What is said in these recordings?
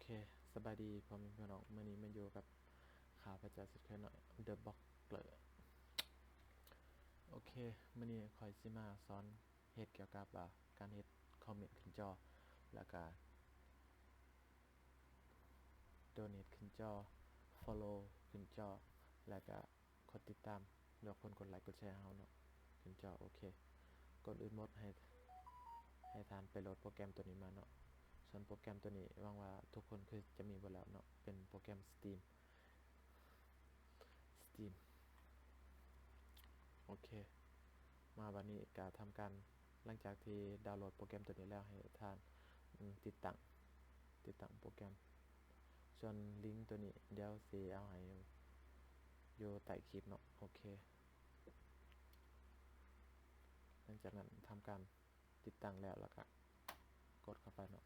เคสบายดีพ่อแม่พี่น้องมื้อนี้มาอยู่กับข่าวพระเจ้าสุดแค่หน่อย The Box เกลอโอเคมื้อนี้ข้อยสิมาสอนเฮ็ดเกี่ยวกับการเฮ็ดคอมเมนต์ขึ้นจอแล้วก็ Donate ขึ้นจอ Follow ขึ้นจอแล้วก็กดติดตามหรือคนกดไลค์กดแชร์เฮาเนาะขึ้นจอโอเคก่อนอื่นหมดให้ทานไปโหลดโปรแกรมตัวนี้มาเนาะส่วนโปรแกรมตัวนี้หวังว่าทุกคนคือจะมีบ่แล้วเนาะเป็นโปรแกรม Steam โอเคมาวันนี้ก็ทำการหลังจากที่ดาวน์โหลดโปรแกรมตัวนี้แล้วให้ท่านติดตั้งโปรแกรมส่วนลิงก์ตัวนี้เดี๋ยวสิเอาให้อยู่ใต้คลิปเนาะโอเคหลังจากนั้นทำการติดตั้งแล้วก็กดเข้าไปเนาะ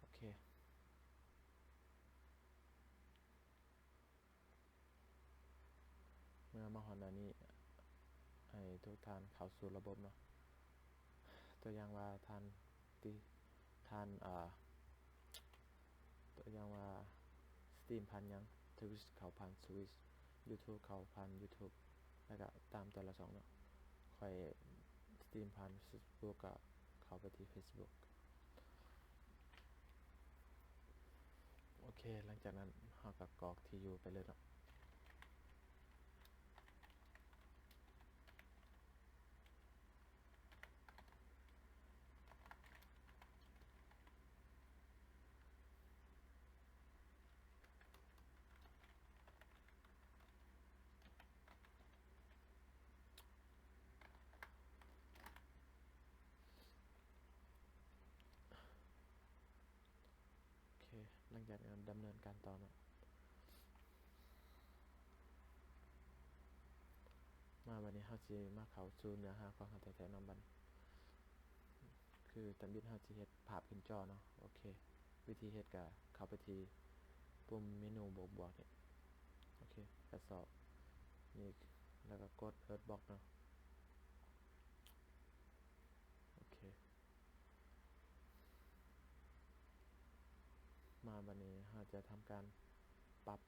โอเคเมื่อมาฮอดอันนี้ให้ทุกท่านเข้าสู่ระบบเนาะตัวอย่างว่าท่านตัวอย่างว่า Steam ผ่านยัง Twitch เข้าผ่าน Twitch YouTube เข้าผ่าน YouTube แล้วก็ตามแต่ละช่องเนาะค่อย Steam ผ่าน Facebook ก็เข้าไปที่ Facebook โอเคหลังจากนั้นเฮาก็กรอกที่อยู่ไปเลยเนาะโอเคหลังจากนั้นดำเนินการต่อเนาะมาวันนี้เฮาสิมาเข้าสู่เนื้อหาของเฮาแท้ๆเนาะบัดคือตอนบิดเฮาสิเฮ็ดภาพขึ้นจอเนาะโอเควิธีเฮ็ดก็เข้าไปที่ปุ่มเมนูบวกๆนี่โอเคกระสอบนี่แล้วก็กด Earthbox เนาะโอเคมาบัดนี้เฮาจะทำการปรับ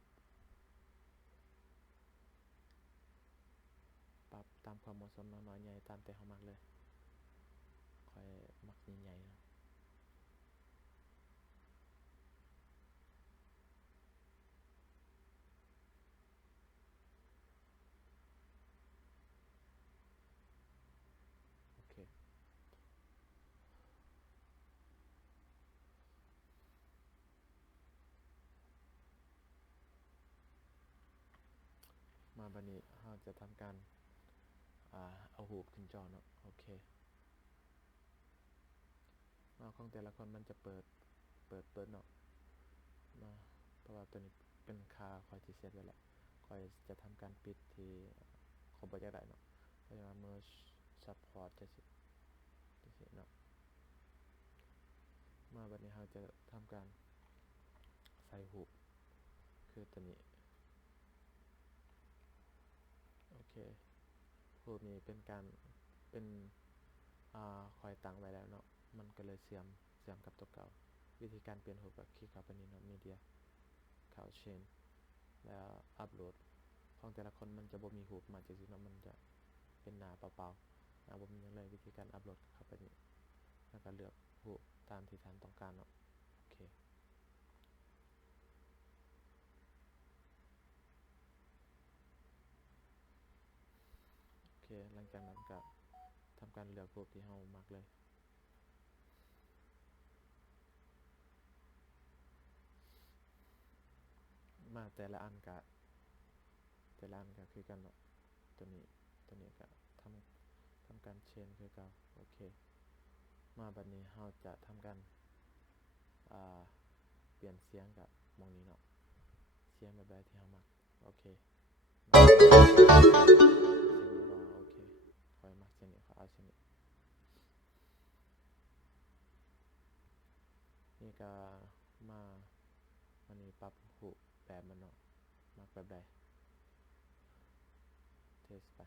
ตามความเหมาะสมน้อยๆใหญ่ตามแต่เฮามักเลยค่อยมักใหญ่ๆเนาะโอเคมาบัดนี้เฮาจะทำการเอารูปขึ้นจอเนาะโอเคเมาส์ของแต่ละคนมันจะเปิดเนาะมาเพราะว่าตัวนี้เป็นค่าค่อยที่เซตไว้แล้วค่อยจะทำการปิดที่เขาบ่อยากได้เนาะเพราะว่า merge support จะสิเนาะมาบัดนี้เราจะทำการใส่รูปคือตัวนี้โอเครูปนี้เป็นคอยตั้งไว้แล้วเนาะมันก็เลยเสื่อมกับตัวเก่าวิธีการเปลี่ยนรูปก็คลิกเข้าไปนี่เนาะ media เข้า change แล้วอัปโหลดของแต่ละคนมันจะบ่มีรูปมาจังซี่เนาะมันจะเป็นหน้าเปล่าๆหน้าบ่มีหยังเลยวิธีการอัปโหลดเข้าไปนี่แล้วก็เลือกรูปตามที่ท่านต้องการเนาะโอเคหลังจากนั้นก็ทำการเลือกรูปที่เรามักเลยมาแต่ละอันก็คือกันเนาะตัวนี้ก็ทำการเชนคือเก่าโอเคมาบัดนี้เราจะทำการเปลี่ยนเสียงกับมองนี้เนาะเสียงแบบใดที่เรามักโอเคเสียงนี้บ่โอเคค่อยมักเสียงนี้ขอเอาเสียงนี้นี่ก็มาวันนี้ปรับรูปแบบมันเนาะมักแบบใดเทสไป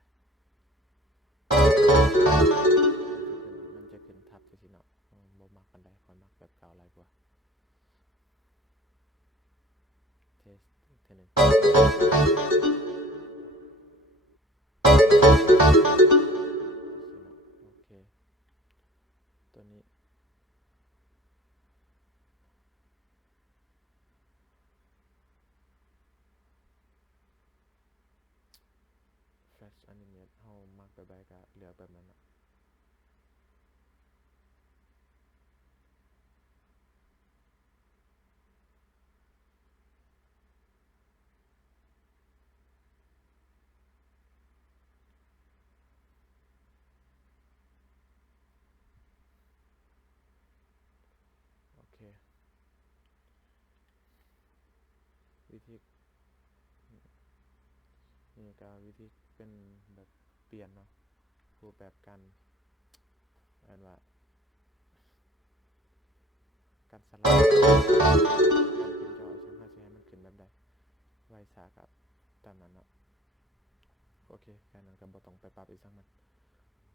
แบบเก่าหลายกว่าเทสเทนึงโอเคตัวนี้แฟลชอนิเมตเฮามักแบบใดก็เลือกแบบนั้นเนาะโอเควิธีนี่ก็วิธีเป็นแบบเปลี่ยนเนาะรูปแบบการอ่านว่าการสไลด์การขึ้นจอใช่ไหมให้มันขึ้นแบบใดไว้สากับตามนั้นเนาะโอเคแค่นั้นก็บ่ต้องไปปรับอีกสักมัน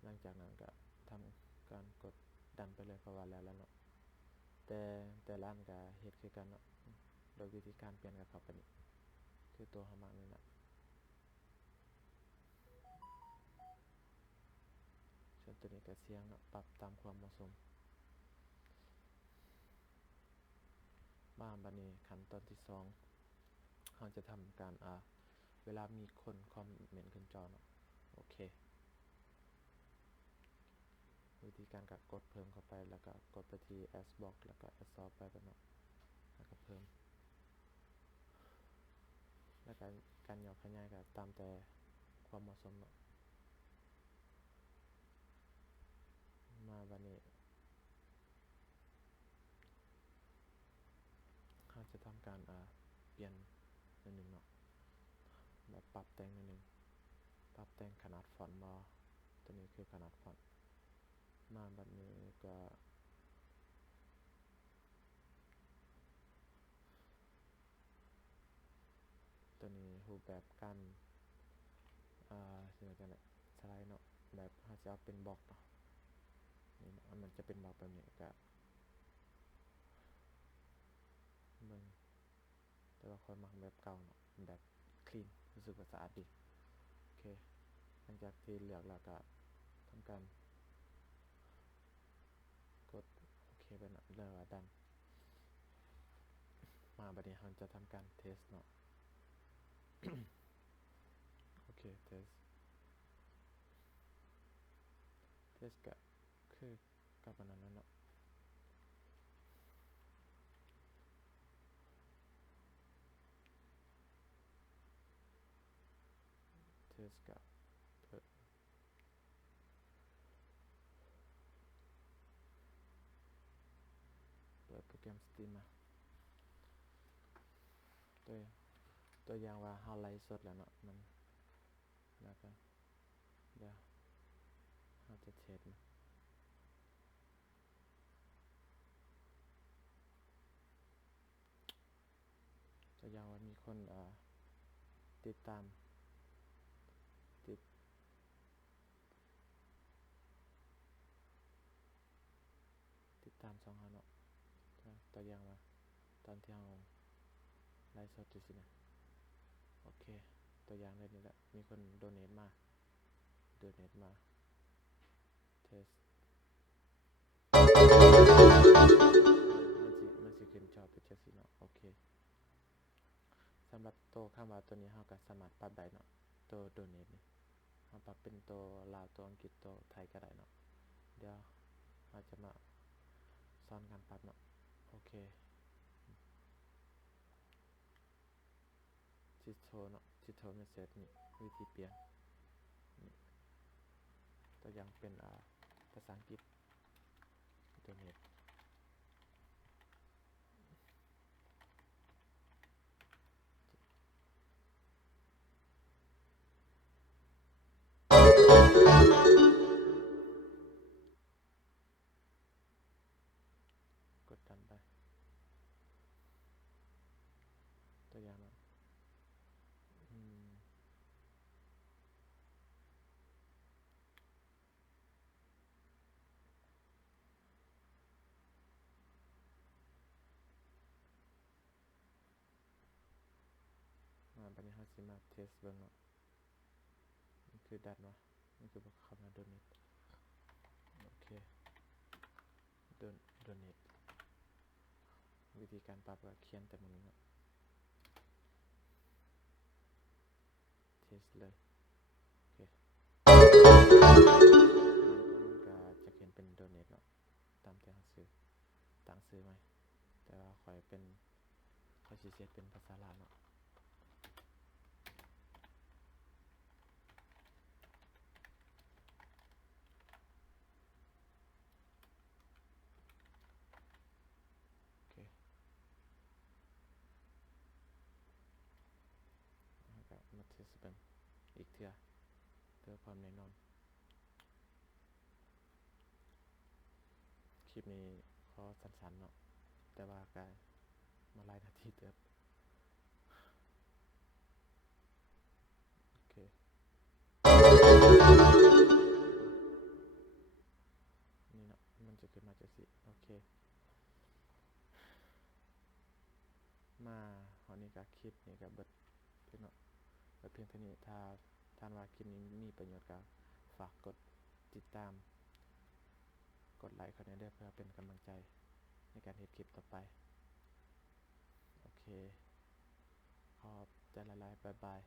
หลังจากนั้นก็ทำการกดดันไปเลยเพราะว่าแล้วเนาะแต่ละอันก็เฮ็ดคือกันเนาะโดยวิธีการเปลี่ยนกับเขาไปนี่คือตัวเขามักนี่นะส่วนตัวนี้ก็เสียงเนาะปรับตามความเหมาะสมมาบัดนี้ขั้นตอนที่2เราจะทำการเวลามีคนคอมเมนต์ขึ้นจอเนาะโอเควิธีการก็กดเพิ่มเข้าไปแล้วก็กดไปที่ S box แล้วก็ Add Source ไปเนาะแล้วก็เพิ่มแล้วก็การย่อขยายก็ตามแต่ความเหมาะสมเนาะมาบัดนี้เราจะทำการเปลี่ยนนิดนึงเนาะแบบปรับแต่งนิดนึงปรับแต่งขนาดฟอนต์บ่ตัวนี้คือขนาดฟอนต์มาบัดนี้ก็ตัวนี้รูปแบบการสิ่งจังได๋สไลด์เนาะแบบเราจะเอาเป็นบล็อกเนาะนี่เนาะมันจะเป็นบล็อกแบบนี้ก็เบิ่งแต่ว่าค่อยมักแบบเก่าเนาะแบบคลีนรู้สึกว่าสะอาดดีโอเคหลังจากที่เลือกแล้วก็ทำการกดโอเคไปเนาะแล้วก็ดันมาบัดนี้เราจะทำการเทสเนาะ โอเคเทสก็คือกับอันนั้นเนาะเทสก็เปิดโปรแกรม Steam มาตัวตัวอย่างว่าเฮาไลฟ์สดแล้วเนาะมันแล้วก็เดี๋ยวเฮาจะเทสมาตัวอย่างว่ามีคนติดตามติดช่องเฮาเนาะตัวอย่างว่าตอนที่เฮาไลฟ์สดอยู่สินะโอเคตัวอย่างได้นี่แหละมีคนโดเนทมาเทสมันสิขึ้นจอเป็นจังซี่เนาะโอเคสำหรับตัวคำว่าตัวนี้เฮาก็สามารถปรับได้เนาะตัวโดเนทนี่เฮาปรับเป็นตัวลาวตัวอังกฤษตัวไทยก็ได้เนาะเดี๋ยวเฮาจะมาสอนการปรับเนาะโอเคจิโทเนาะจิโทเมสเสจนี่วิธีเปลี่ยนนี่ตัวอย่างเป็นภาษาอังกฤษโดเนทกดดันไปตัวอย่างเนาะอืม เฮาสิมาเทสเบิ่งเนาะมันคือดันวะมันคือบ่เข้ามาโดเนทโอเคโดเนทวิธีการปรับก็เขียนแต่หมื้นี้เนาะเทสเลยโอเคมันก็จะเขียนเป็นโดเนทเนาะตามที่เฮาซื้อตั้งซื้อใหม่แต่ว่าข่อยสิเซตเป็นภาษาลาวเนาะโอเคแล้วก็มาเทสเบิ่งอีกเทื่อเพื่อความแน่นอนคลิปนี้ขอสั้นๆเนาะแต่ว่าก็มาหลายนาทีเติบโอเคนี่เนาะมันจะขึ้นมาจังซี่โอเคมาฮอดนี้ก็คลิปนี้ก็เบิดเพียงเนาะเบิดเพียงเท่านี้ถ้าท่านว่าคลิปนี้มีประโยชน์ก็ฝากกดติดตามกดไลค์เข้าได้เด้อเพื่อเป็นกำลังใจในการเฮ็ดคลิปต่อไปโอเคขอบใจหลายๆบ๊ายบาย